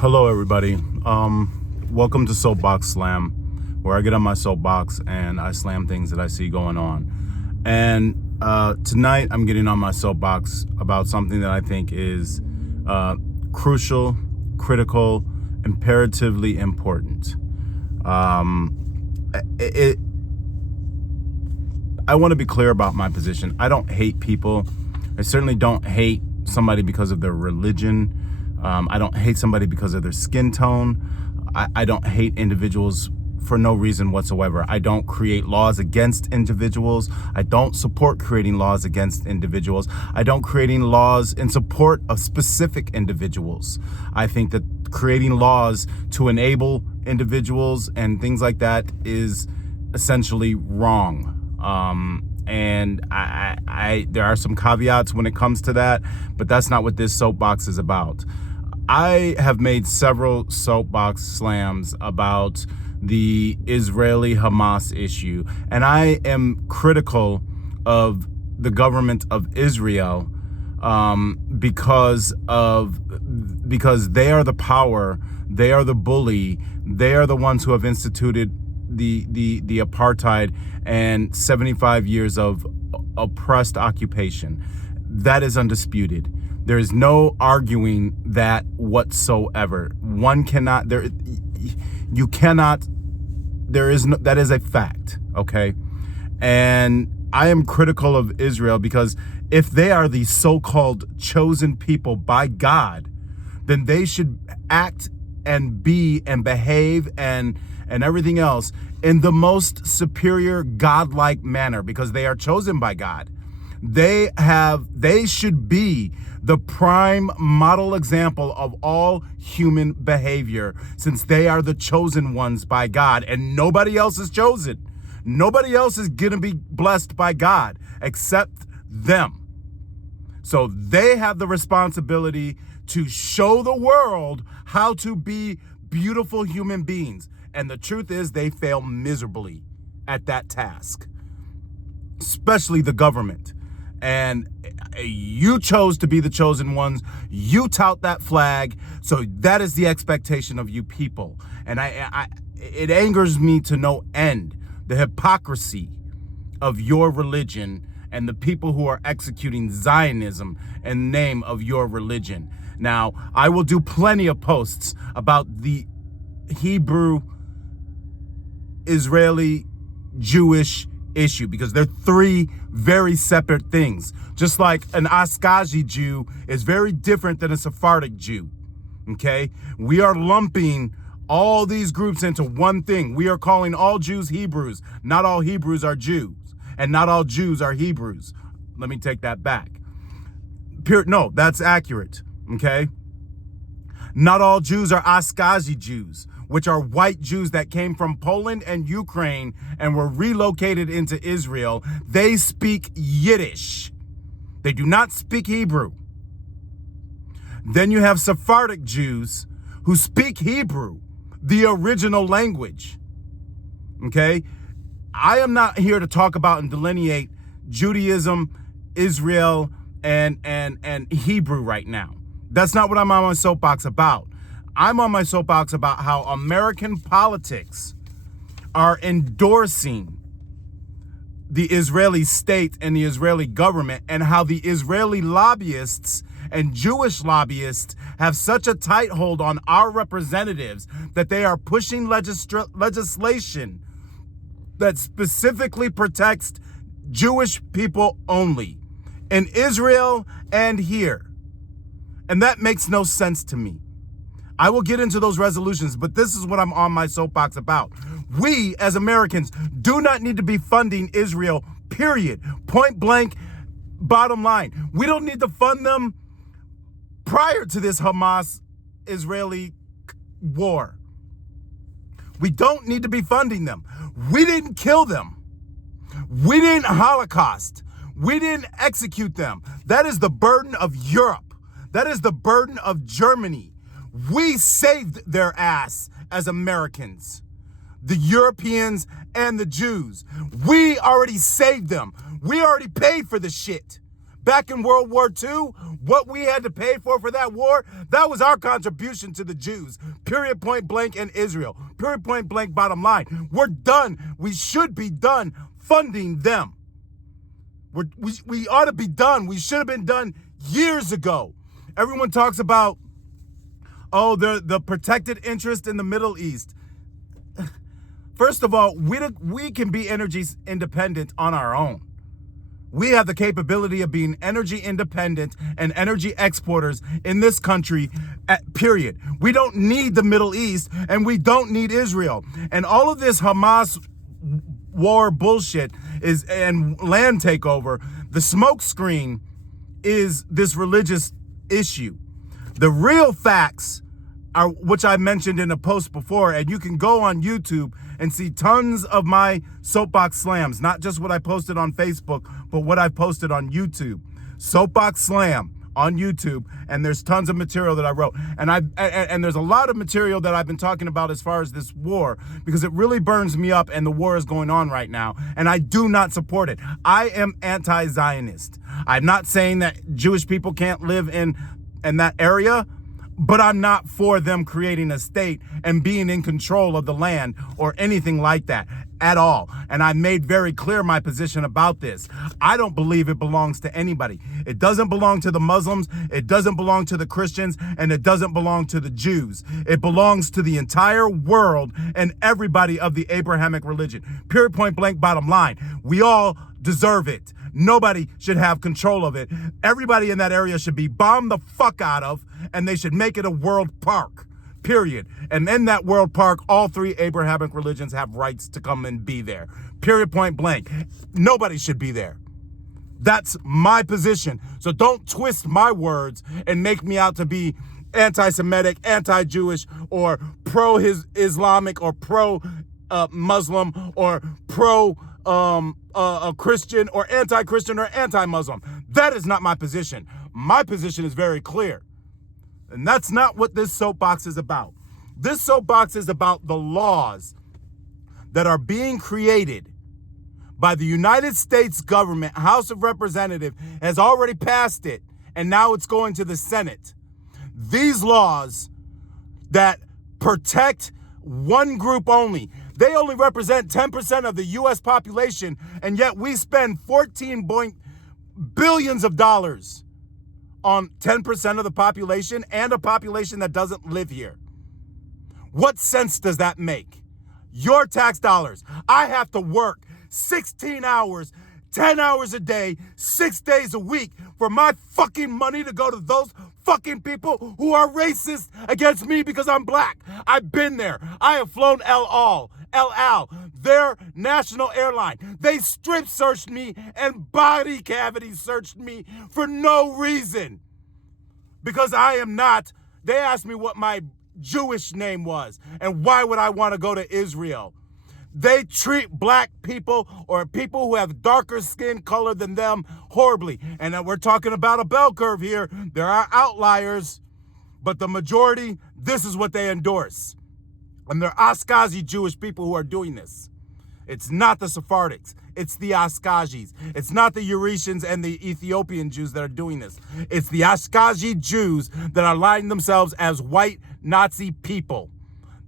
Hello, everybody. Welcome to Soapbox Slam, where I get on my soapbox and I slam things that I see going on. And tonight, I'm getting on my soapbox about something that I think is crucial, critical, imperatively important. I want to be clear about my position. I don't hate people. I certainly don't hate somebody because of their religion. I don't hate somebody because of their skin tone. I don't hate individuals for no reason whatsoever. I don't create laws against individuals. I don't support creating laws against individuals. I don't creating laws in support of specific individuals. I think that creating laws to enable individuals and things like that is essentially wrong. And there are some caveats when it comes to that, but that's not what this soapbox is about. I have made several soapbox slams about the Israeli-Hamas issue, and I am critical of the government of Israel because they are the power, they are the bully, they are the ones who have instituted the apartheid and 75 years of oppressed occusation. That is undisputed. There is no arguing that whatsoever. That is a fact, okay? And I am critical of Israel because if they are the so-called chosen people by God, then they should act and be and behave and everything else in the most superior godlike manner because they are chosen by God. They should be the prime model example of all human behavior since they are the chosen ones by God and nobody else is chosen. Nobody else is going to be blessed by God except them. So they have the responsibility to show the world how to be beautiful human beings. And the truth is they fail miserably at that task, especially the government. And you chose to be the chosen ones. You tout that flag. So that is the expectation of you people. And it angers me to no end, the hypocrisy of your religion and the people who are executing Zionism in the name of your religion. Now, I will do plenty of posts about the Hebrew, Israeli, Jewish issue because they're three very separate things. Just like an Ashkenazi Jew is very different than a Sephardic Jew. Okay? We are lumping all these groups into one thing. We are calling all Jews Hebrews. Not all Hebrews are Jews. And not all Jews are Hebrews. Let me take that back. No, that's accurate. Okay? Not all Jews are Ashkenazi Jews, which are white Jews that came from Poland and Ukraine and were relocated into Israel. They speak Yiddish. They do not speak Hebrew. Then you have Sephardic Jews who speak Hebrew, the original language. Okay? I am not here to talk about and delineate Judaism, Israel, and Hebrew right now. That's not what I'm on my soapbox about. I'm on my soapbox about how American politics are endorsing the Israeli state and the Israeli government, and how the Israeli lobbyists and Jewish lobbyists have such a tight hold on our representatives that they are pushing legislation that specifically protects Jewish people only in Israel and here. And that makes no sense to me. I will get into those resolutions, but this is what I'm on my soapbox about. We, as Americans, do not need to be funding Israel, period. Point blank, bottom line. We don't need to fund them prior to this Hamas-Israeli war. We don't need to be funding them. We didn't kill them. We didn't Holocaust. We didn't execute them. That is the burden of Europe. That is the burden of Germany. We saved their ass as Americans, the Europeans and the Jews. We already saved them. We already paid for the shit back in World War II, what we had to pay for that war, that was our contribution to the Jews. Period, point blank, in Israel. Period, point blank, bottom line. We're done. We should be done funding them. We ought to be done. We should have been done years ago. Everyone talks about, oh, the protected interest in the Middle East. First of all, we can be energy independent on our own. We have the capability of being energy independent and energy exporters in this country, period. We don't need the Middle East, and we don't need Israel. And all of this Hamas war bullshit and land takeover, the smokescreen is this religious issue. The real facts are, which I mentioned in a post before, and you can go on YouTube and see tons of my soapbox slams, not just what I posted on Facebook, but what I posted on YouTube. Soapbox Slam on YouTube, and there's tons of material that I wrote. And there's a lot of material that I've been talking about as far as this war, because it really burns me up, and the war is going on right now, and I do not support it. I am anti-Zionist. I'm not saying that Jewish people can't live in that area, but I'm not for them creating a state and being in control of the land or anything like that at all. And I made very clear my position about this. I don't believe it belongs to anybody. It doesn't belong to the Muslims, it doesn't belong to the Christians, and it doesn't belong to the Jews. It belongs to the entire world and everybody of the Abrahamic religion. Period, point blank, bottom line. We all deserve it. Nobody should have control of it. Everybody in that area should be bombed the fuck out of, and they should make it a world park, period. And in that world park, all three Abrahamic religions have rights to come and be there. Period, point blank. Nobody should be there. That's my position. So don't twist my words and make me out to be anti-Semitic, anti-Jewish, or pro-Islamic, or pro-Muslim, or a Christian, or anti-Christian, or anti-Muslim. That is not my position. My position is very clear. And that's not what this soapbox is about. This soapbox is about the laws that are being created by the United States government. House of Representatives has already passed it, and now it's going to the Senate. These laws that protect one group only. They only represent 10% of the U.S. population, and yet we spend billions of dollars on 10% of the population, and a population that doesn't live here. What sense does that make? Your tax dollars. I have to work 16 hours, 10 hours a day, 6 days a week for my fucking money to go to those fucking people who are racist against me because I'm black. I've been there. I have flown El Al, their national airline. They strip searched me and body cavity searched me for no reason. Because I am not. They asked me what my Jewish name was and why would I want to go to Israel. They treat black people or people who have darker skin color than them horribly. And we're talking about a bell curve here. There are outliers, but the majority, this is what they endorse. And they're Ashkenazi Jewish people who are doing this. It's not the Sephardics. It's the Ashkenazis. It's not the Eurasians and the Ethiopian Jews that are doing this. It's the Ashkenazi Jews that are lining themselves as white Nazi people.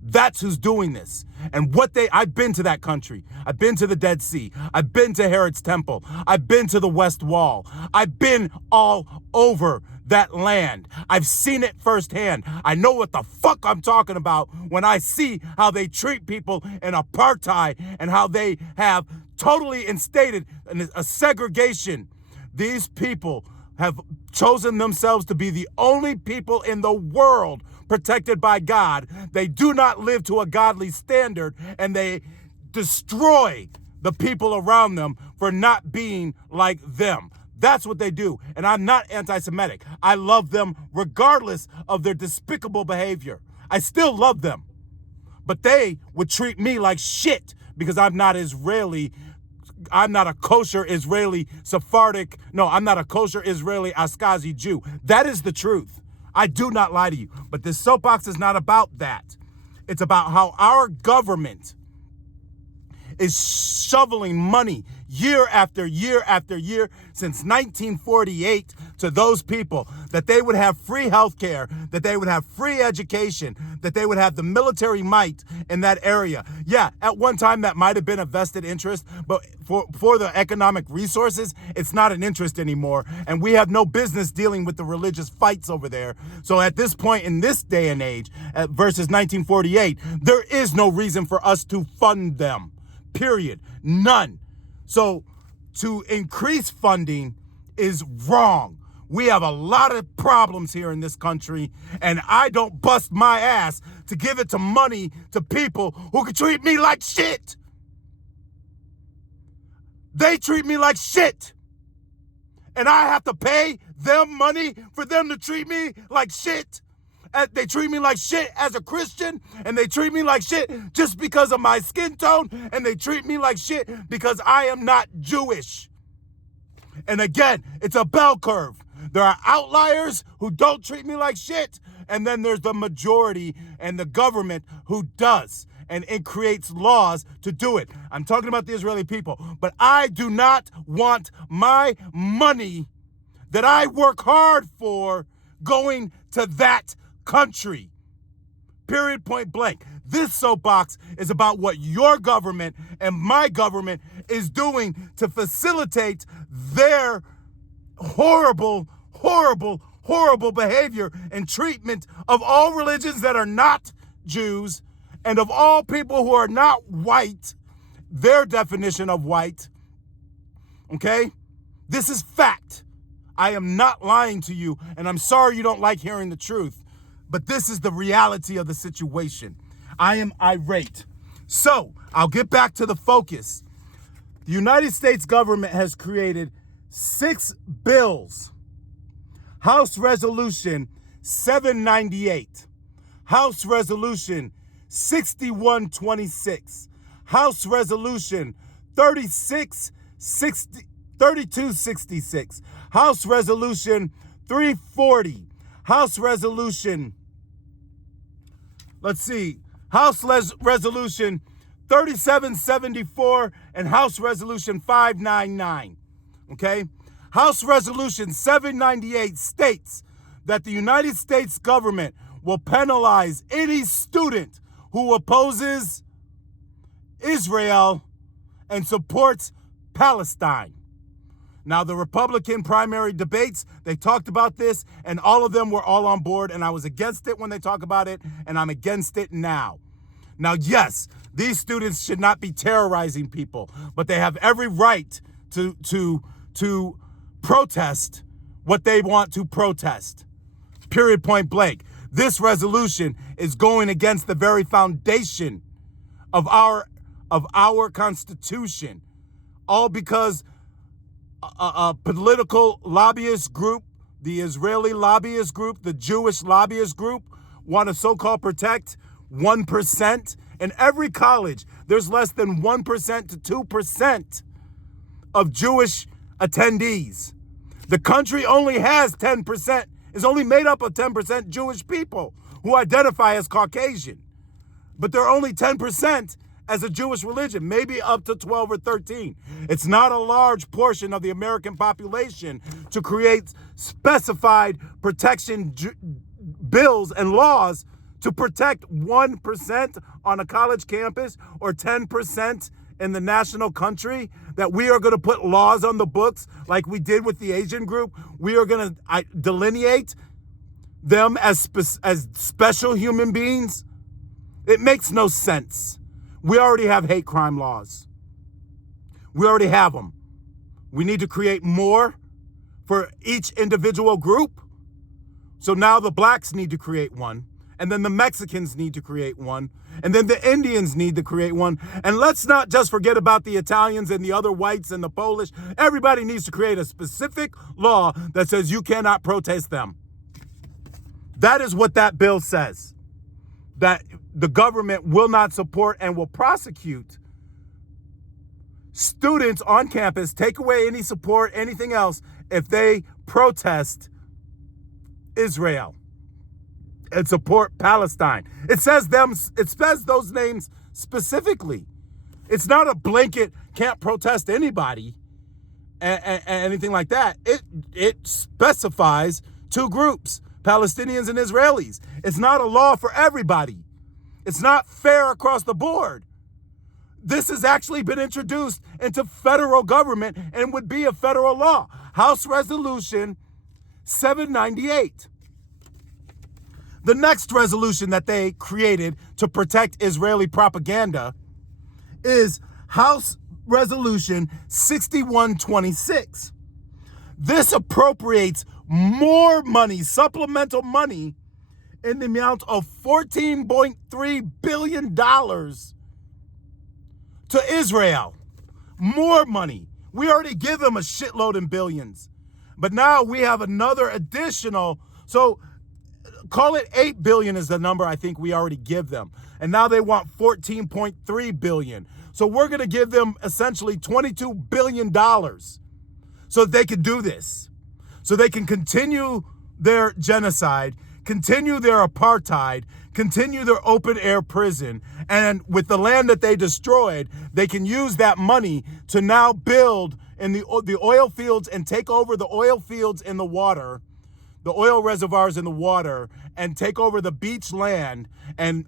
That's who's doing this. And I've been to that country. I've been to the Dead Sea. I've been to Herod's Temple. I've been to the West Wall. I've been all over that land. I've seen it firsthand. I know what the fuck I'm talking about when I see how they treat people in apartheid and how they have totally instated a segregation. These people have chosen themselves to be the only people in the world protected by God. They do not live to a godly standard, and they destroy the people around them for not being like them. That's what they do. And I'm not anti-Semitic. I love them regardless of their despicable behavior. I still love them. But they would treat me like shit because I'm not Israeli. I'm not a kosher Israeli Sephardic. No, I'm not a kosher Israeli Ashkenazi Jew. That is the truth. I do not lie to you. But this soapbox is not about that. It's about how our government is shoveling money, year after year after year since 1948 to those people, that they would have free health care, that they would have free education, that they would have the military might in that area. Yeah, at one time that might have been a vested interest, but for the economic resources, it's not an interest anymore, and we have no business dealing with the religious fights over there. So at this point in this day and age, versus 1948, there is no reason for us to fund them, period, none. So to increase funding is wrong. We have a lot of problems here in this country, and I don't bust my ass to give it to money to people who can treat me like shit. They treat me like shit, and I have to pay them money for them to treat me like shit. They treat me like shit as a Christian, and they treat me like shit just because of my skin tone, and they treat me like shit because I am not Jewish. And again, it's a bell curve. There are outliers who don't treat me like shit, and then there's the majority and the government who does, and it creates laws to do it. I'm talking about the Israeli people, but I do not want my money that I work hard for going to that country. Period, point blank. This soapbox is about what your government and my government is doing to facilitate their horrible, horrible, horrible behavior and treatment of all religions that are not Jews and of all people who are not white, their definition of white. Okay? This is fact. I am not lying to you, and I'm sorry you don't like hearing the truth, but this is the reality of the situation. I am irate. So, I'll get back to the focus. The United States government has created 6 bills. House Resolution 798, House Resolution 6126, House Resolution 3266, House Resolution 340, House Resolution, House Resolution 3774, and House Resolution 599, okay? House Resolution 798 states that the United States government will penalize any student who opposes Israel and supports Palestine. Now, the Republican primary debates, they talked about this, and all of them were all on board, and I was against it when they talk about it, and I'm against it now. Now, yes, these students should not be terrorizing people, but they have every right to protest what they want to protest. Period, point blank. This resolution is going against the very foundation of our Constitution, all because a political lobbyist group, the Israeli lobbyist group, the Jewish lobbyist group, want to so-called protect 1%. In every college, there's less than 1% to 2% of Jewish attendees. The country only has 10%, is only made up of 10% Jewish people who identify as Caucasian. But they're only 10% as a Jewish religion, maybe up to 12 or 13. It's not a large portion of the American population to create specified protection bills and laws to protect 1% on a college campus or 10% in the national country, that we are going to put laws on the books like we did with the Asian group. We are going to delineate them as special human beings. It makes no sense. We already have hate crime laws. We already have them. We need to create more for each individual group. So now the blacks need to create one. And then the Mexicans need to create one. And then the Indians need to create one. And let's not just forget about the Italians and the other whites and the Polish. Everybody needs to create a specific law that says you cannot protest them. That is what that bill says. That the government will not support and will prosecute students on campus, take away any support, anything else, if they protest Israel and support Palestine. It says those names specifically. It's not a blanket, can't protest anybody, and anything like that. It specifies two groups, Palestinians and Israelis. It's not a law for everybody. It's not fair across the board. This has actually been introduced into federal government and would be a federal law. House Resolution 798. The next resolution that they created to protect Israeli propaganda is House Resolution 6126. This appropriates more money, supplemental money, in the amount of $14.3 billion to Israel. More money. We already give them a shitload in billions. But now we have another additional, so call it 8 billion is the number I think we already give them. And now they want 14.3 billion. So we're going to give them essentially $22 billion so that they can do this. So they can continue their genocide, continue their apartheid, continue their open air prison. And with the land that they destroyed, they can use that money to now build in the oil fields and take over the oil fields in the water, the oil reservoirs in the water, and take over the beach land and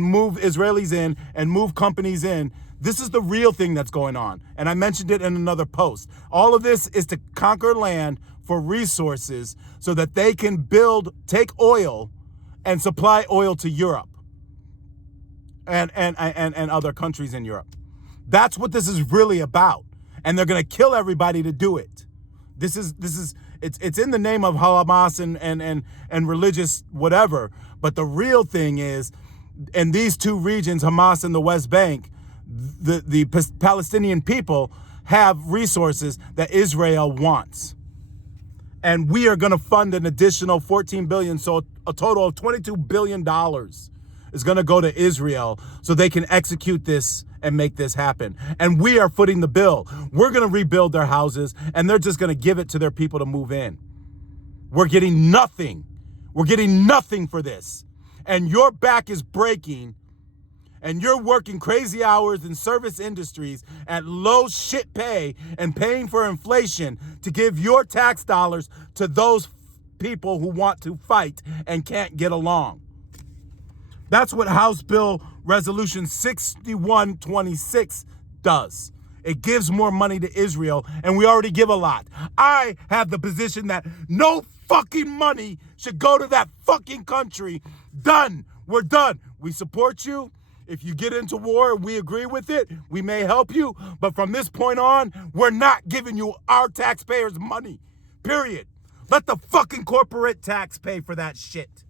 move Israelis in and move companies in. This is the real thing that's going on. And I mentioned it in another post. All of this is to conquer land for resources so that they can take oil and supply oil to Europe and other countries in Europe. That's what this is really about. And they're going to kill everybody to do it. It's in the name of Hamas and religious whatever. But the real thing is, in these two regions, Hamas and the West Bank, the Palestinian people have resources that Israel wants. And we are going to fund an additional $14 billion. So a total of $22 billion is going to go to Israel so they can execute this and make this happen. And we are footing the bill. We're going to rebuild their houses, and they're just going to give it to their people to move in. We're getting nothing. We're getting nothing for this. And your back is breaking, and you're working crazy hours in service industries at low shit pay and paying for inflation to give your tax dollars to those people who want to fight and can't get along. That's what House Bill Resolution 6126 does. It gives more money to Israel, and we already give a lot. I have the position that no fucking money should go to that fucking country. Done. We're done. We support you. If you get into war and we agree with it, we may help you. But from this point on, we're not giving you our taxpayers' money. Period. Let the fucking corporate tax pay for that shit.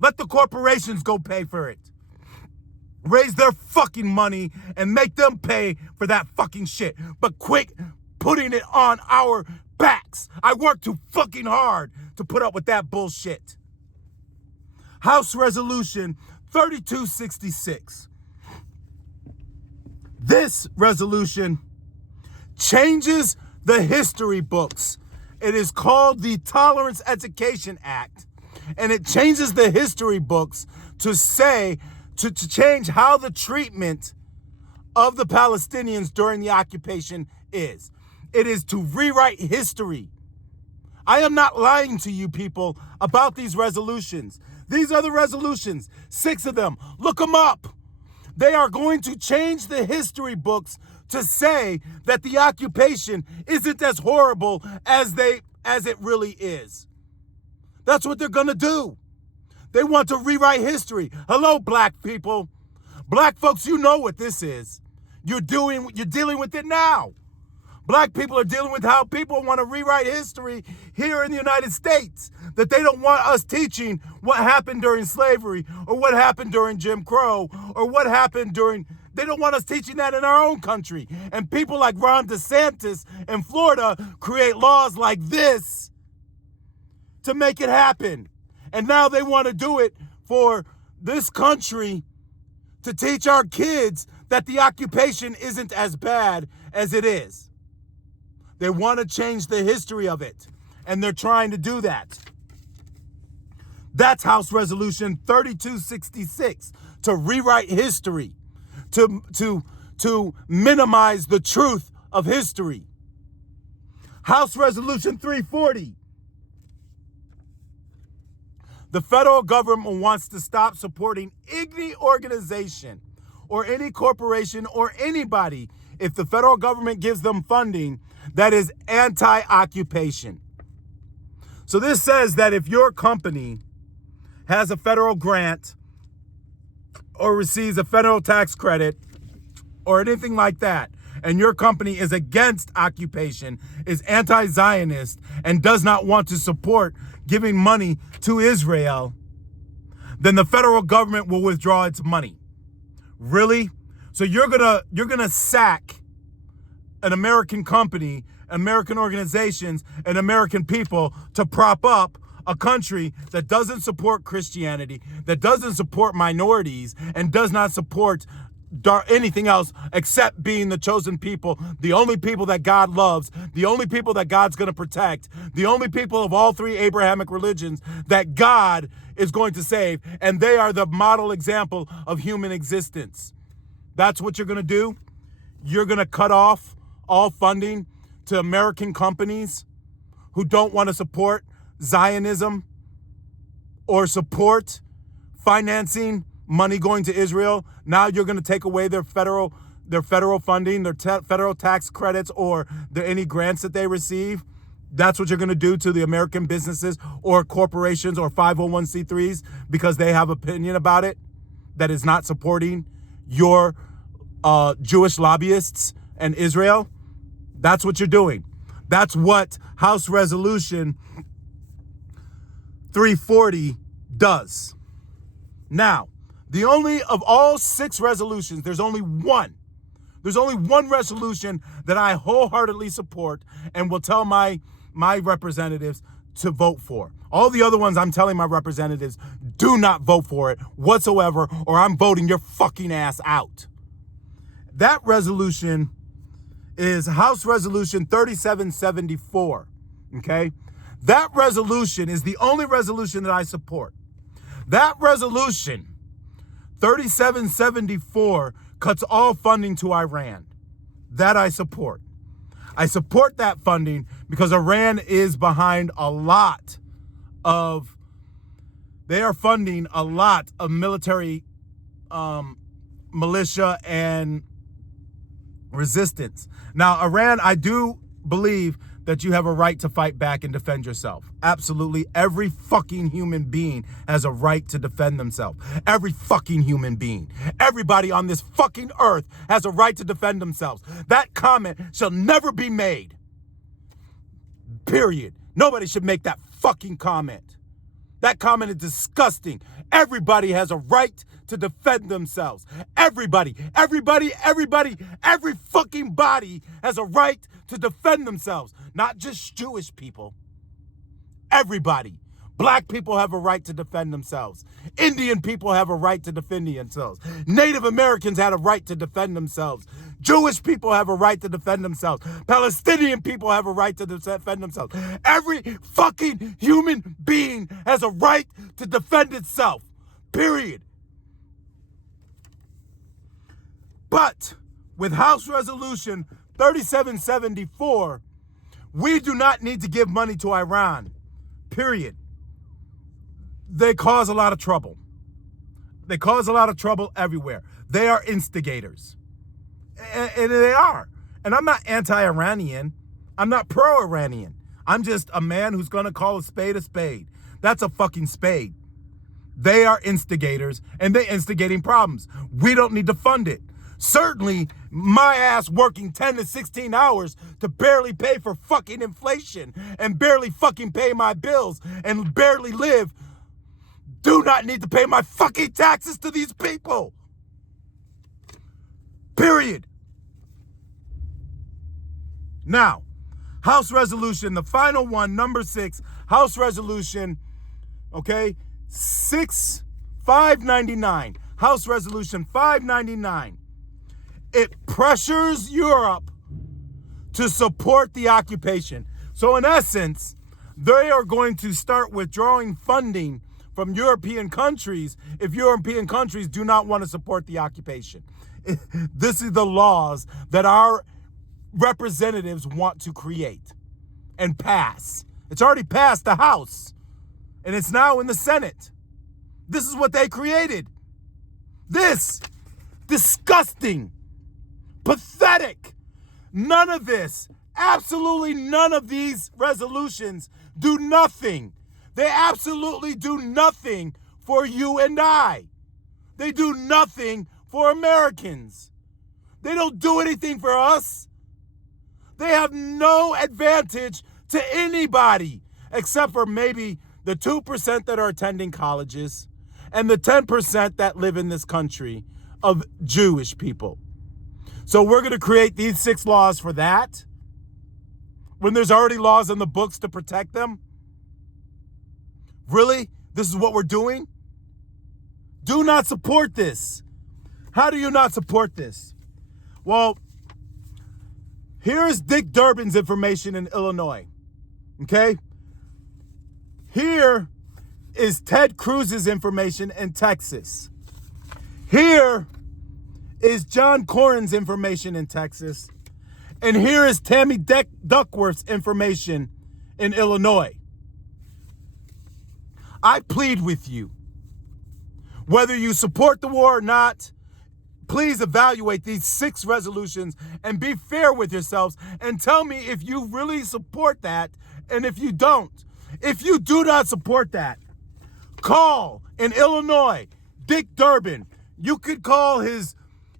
Let the corporations go pay for it. Raise their fucking money and make them pay for that fucking shit. But quit putting it on our backs. I worked too fucking hard to put up with that bullshit. House Resolution 3266. This resolution changes the history books. It is called the Tolerance Education Act. And it changes the history books to say, to change how the treatment of the Palestinians during the occupation is. It is to rewrite history. I am not lying to you people about these resolutions. These are the resolutions, 6 of them. Look them up. They are going to change the history books to say that the occupation isn't as horrible as it really is. That's what they're going to do. They want to rewrite history. Hello, black people. Black folks, you know what this is. You're dealing with it now. Black people are dealing with how people want to rewrite history here in the United States. That they don't want us teaching what happened during slavery or what happened during Jim Crow or what happened during... They don't want us teaching that in our own country. And people like Ron DeSantis in Florida create laws like this to make it happen. And now they want to do it for this country to teach our kids that the occupation isn't as bad as it is. They want to change the history of it, and they're trying to do that. That's House Resolution 3266, to rewrite history, to to minimize the truth of history. House Resolution 340. The federal government wants to stop supporting any organization or any corporation or anybody if the federal government gives them funding that is anti-occupation. So this says that if your company has a federal grant or receives a federal tax credit or anything like that, and your company is against occupation, is anti-Zionist, and does not want to support giving money to Israel, then the federal government will withdraw its money. Really? So you're gonna sack an American company, American organizations, and American people to prop up a country that doesn't support Christianity, that doesn't support minorities, and does not support anything else except being the chosen people, the only people that God loves, the only people that God's going to protect, the only people of all three Abrahamic religions that God is going to save, and they are the model example of human existence. That's what you're going to do. You're going to cut off all funding to American companies who don't want to support Zionism or support financing money going to Israel. Now you're going to take away their federal funding, their federal tax credits, or any grants that they receive. That's what you're going to do to the American businesses or corporations or 501c3s because they have opinion about it that is not supporting your Jewish lobbyists and Israel. That's what you're doing. That's what House Resolution 340 does. Now, the only of all 6 resolutions, there's only one resolution that I wholeheartedly support and will tell my representatives to vote for. All the other ones I'm telling my representatives, do not vote for it whatsoever, or I'm voting your fucking ass out. That resolution is House Resolution 3774, okay? That resolution is the only resolution that I support. That resolution, 3774, cuts all funding to Iran. That I support. I support that funding because Iran is behind they are funding a lot of military militia and resistance. Now, Iran, I do believe that you have a right to fight back and defend yourself. Absolutely. Every fucking human being has a right to defend themselves. Every fucking human being. Everybody on this fucking earth has a right to defend themselves. That comment shall never be made. Period. Nobody should make that fucking comment. That comment is disgusting. Everybody has a right to defend themselves. Everybody, every fucking body has a right to defend themselves. Not just Jewish people. Everybody. Black people have a right to defend themselves. Indian people have a right to defend themselves. Native Americans had a right to defend themselves. Jewish people have a right to defend themselves. Palestinian people have a right to defend themselves. Every fucking human being has a right to defend itself. Period. But with House Resolution 3774, we do not need to give money to Iran. Period. They cause a lot of trouble. They cause a lot of trouble everywhere. They are instigators. And they are. And I'm not anti-Iranian. I'm not pro-Iranian. I'm just a man who's going to call a spade a spade. That's a fucking spade. They are instigators, and they're instigating problems. We don't need to fund it. Certainly, my ass working 10 to 16 hours to barely pay for fucking inflation and barely fucking pay my bills and barely live, do not need to pay my fucking taxes to these people. Period. Now, House Resolution, the final one, number 6, House Resolution, okay, 599, House Resolution 599. It pressures Europe to support the occupation. So in essence, they are going to start withdrawing funding from European countries if European countries do not want to support the occupation. This is the laws that our representatives want to create and pass. It's already passed the House, and it's now in the Senate. This is what they created. This disgusting, pathetic, none of this, absolutely none of these resolutions do nothing. They absolutely do nothing for you and I. They do nothing for Americans. They don't do anything for us. They have no advantage to anybody except for maybe the 2% that are attending colleges and the 10% that live in this country of Jewish people. So we're going to create these 6 laws for that when there's already laws in the books to protect them? Really? This is what we're doing? Do not support this. How do you not support this? Well, here's Dick Durbin's information in Illinois, okay? Here is Ted Cruz's information in Texas. Here is John Cornyn's information in Texas. And here is Tammy Duckworth's information in Illinois. I plead with you, whether you support the war or not, please evaluate these 6 resolutions and be fair with yourselves and tell me if you really support that and if you don't. If you do not support that, call in Illinois, Dick Durbin. You could call his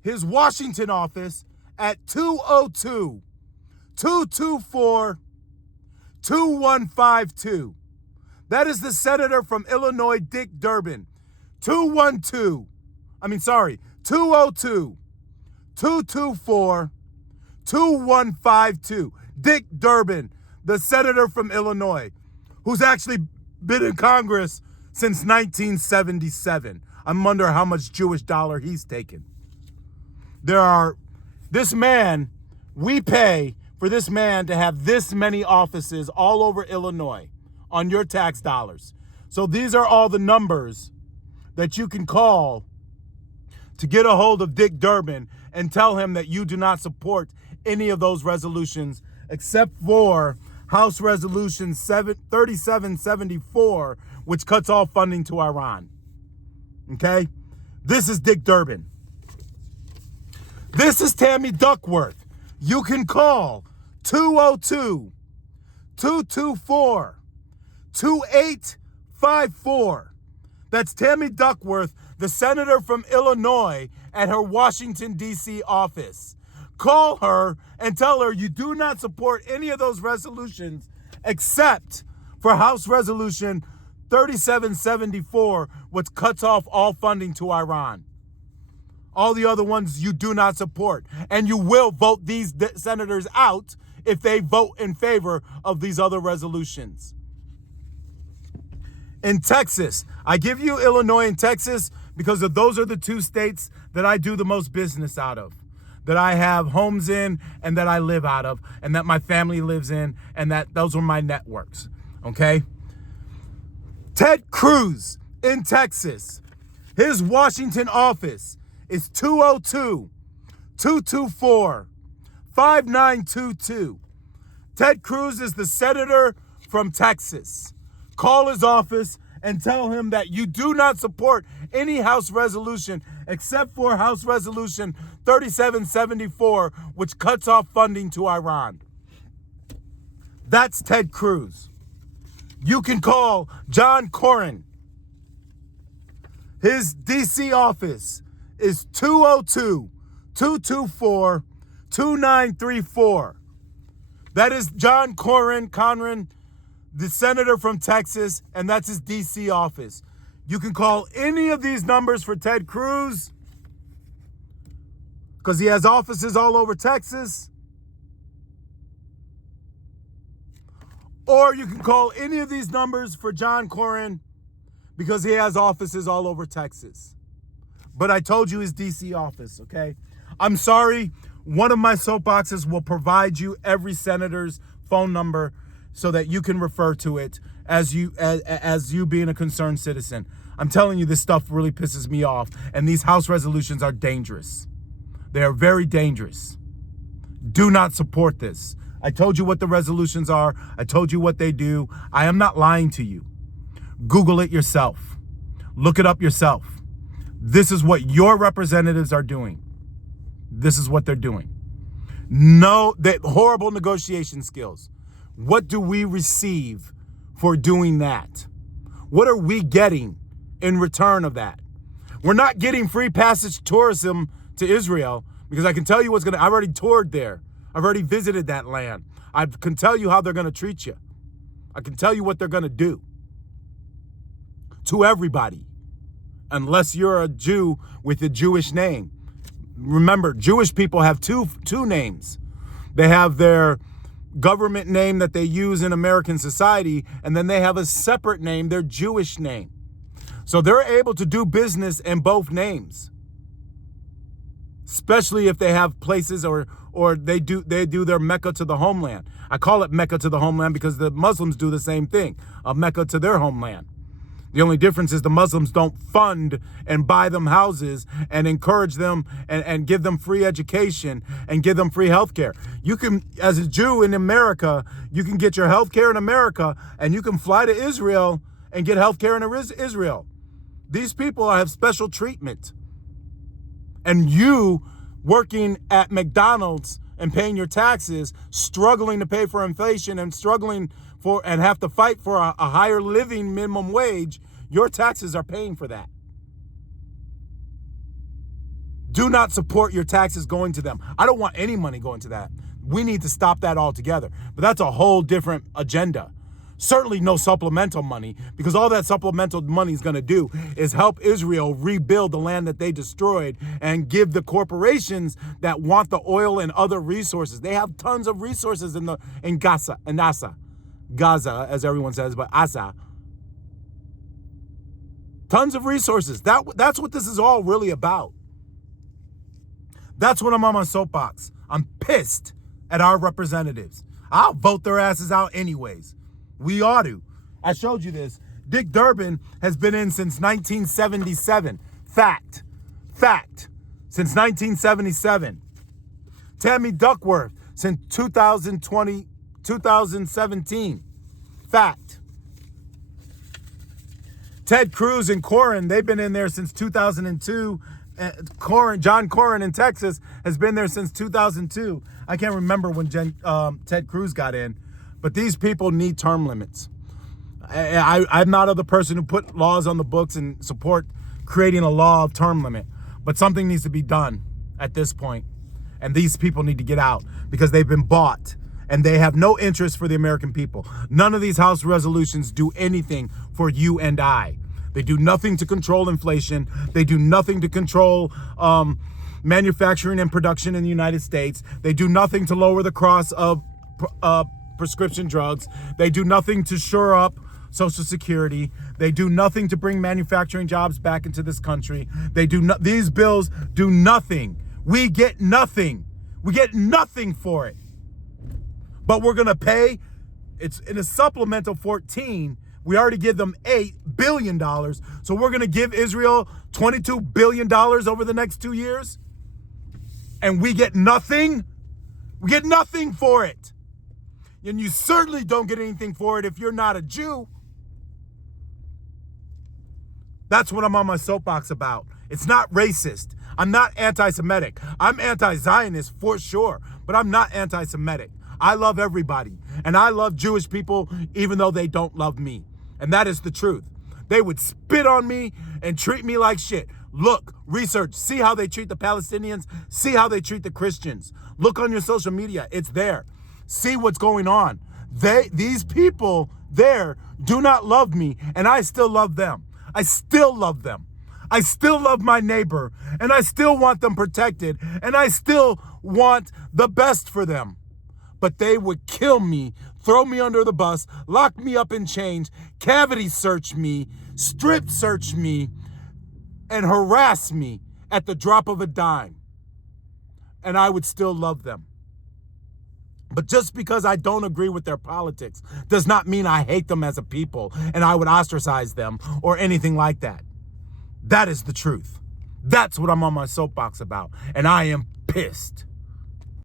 Washington office at 202-224-2152. That is the senator from Illinois, Dick Durbin. 212-224-2152. Dick Durbin, the senator from Illinois, who's actually been in Congress since 1977. I wonder how much Jewish dollar he's taken. We pay for this man to have this many offices all over Illinois on your tax dollars. So these are all the numbers that you can call to get a hold of Dick Durbin and tell him that you do not support any of those resolutions except for House Resolution 3774, which cuts all funding to Iran. Okay? This is Dick Durbin. This is Tammy Duckworth. You can call 202-224-2854. That's Tammy Duckworth, the senator from Illinois, at her Washington, D.C. office. Call her and tell her you do not support any of those resolutions except for House Resolution 3774, which cuts off all funding to Iran. All the other ones you do not support. And you will vote these senators out if they vote in favor of these other resolutions. In Texas, I give you Illinois and Texas because those are the 2 states that I do the most business out of, that I have homes in and that I live out of and that my family lives in, and that those are my networks, okay? Ted Cruz in Texas, his Washington office is 202-224-5922. Ted Cruz is the senator from Texas. Call his office and tell him that you do not support any House resolution except for House Resolution 3774, which cuts off funding to Iran. That's Ted Cruz. You can call John Cornyn. His D.C. office is 202-224-2934. That is John Conran, the senator from Texas, and that's his D.C. office. You can call any of these numbers for Ted Cruz because he has offices all over Texas. Or you can call any of these numbers for John Cornyn because he has offices all over Texas. But I told you his D.C. office, okay? I'm sorry. One of my soapboxes will provide you every senator's phone number so that you can refer to it as you being a concerned citizen. I'm telling you, this stuff really pisses me off, and these House resolutions are dangerous. They are very dangerous. Do not support this. I told you what the resolutions are. I told you what they do. I am not lying to you. Google it yourself. Look it up yourself. This is what your representatives are doing. This is what they're doing. No, that horrible negotiation skills. What do we receive for doing that? What are we getting in return of that? We're not getting free passage tourism to Israel, because I can tell you I've already toured there. I've already visited that land. I can tell you how they're going to treat you. I can tell you what they're going to do to everybody, unless you're a Jew with a Jewish name. Remember, Jewish people have two names. They have their government name that they use in American society, and then they have a separate name, their Jewish name. So they're able to do business in both names, especially if they have places or they do their Mecca to the homeland. I call it Mecca to the homeland because the Muslims do the same thing, a Mecca to their homeland. The only difference is the Muslims don't fund and buy them houses and encourage them and give them free education and give them free health care. You can, as a Jew in America, you can get your health care in America, and you can fly to Israel and get health care in Israel. These people have special treatment. And you working at McDonald's and paying your taxes, struggling to pay for inflation and and have to fight for a higher living minimum wage, your taxes are paying for that. Do not support your taxes going to them. I don't want any money going to that. We need to stop that altogether. But that's a whole different agenda. Certainly no supplemental money, because all that supplemental money is going to do is help Israel rebuild the land that they destroyed and give the corporations that want the oil and other resources. They have tons of resources in Gaza, as everyone says, but Asa. Tons of resources. That's what this is all really about. That's what I'm on my soapbox. I'm pissed at our representatives. I'll vote their asses out anyways. We ought to. I showed you this. Dick Durbin has been in since 1977. Fact. Since 1977. Tammy Duckworth since 2017. Fact. Ted Cruz and Corrin, they've been in there since 2002. John Corrin in Texas has been there since 2002. I can't remember when Ted Cruz got in. But these people need term limits. I'm not the person who put laws on the books and support creating a law of term limit. But something needs to be done at this point. And these people need to get out because they've been bought. And they have no interest for the American people. None of these House resolutions do anything for you and I. They do nothing to control inflation. They do nothing to control manufacturing and production in the United States. They do nothing to lower the cost of prescription drugs. They do nothing to shore up Social Security. They do nothing to bring manufacturing jobs back into this country. These bills do nothing. We get nothing. We get nothing for it. But we're going to pay. It's in a supplemental 14. We already give them $8 billion. So we're going to give Israel $22 billion over the next 2 years. And we get nothing. We get nothing for it. And you certainly don't get anything for it if you're not a Jew. That's what I'm on my soapbox about. It's not racist. I'm not anti-Semitic. I'm anti-Zionist for sure, but I'm not anti-Semitic. I love everybody, and I love Jewish people even though they don't love me. And that is the truth. They would spit on me and treat me like shit. Look, research, see how they treat the Palestinians, see how they treat the Christians. Look on your social media, it's there. See what's going on. These people there do not love me, and I still love them. I still love them. I still love my neighbor, and I still want them protected, and I still want the best for them. But they would kill me, throw me under the bus, lock me up in chains, cavity search me, strip search me, and harass me at the drop of a dime. And I would still love them. But just because I don't agree with their politics does not mean I hate them as a people and I would ostracize them or anything like that. That is the truth. That's what I'm on my soapbox about. And I am pissed.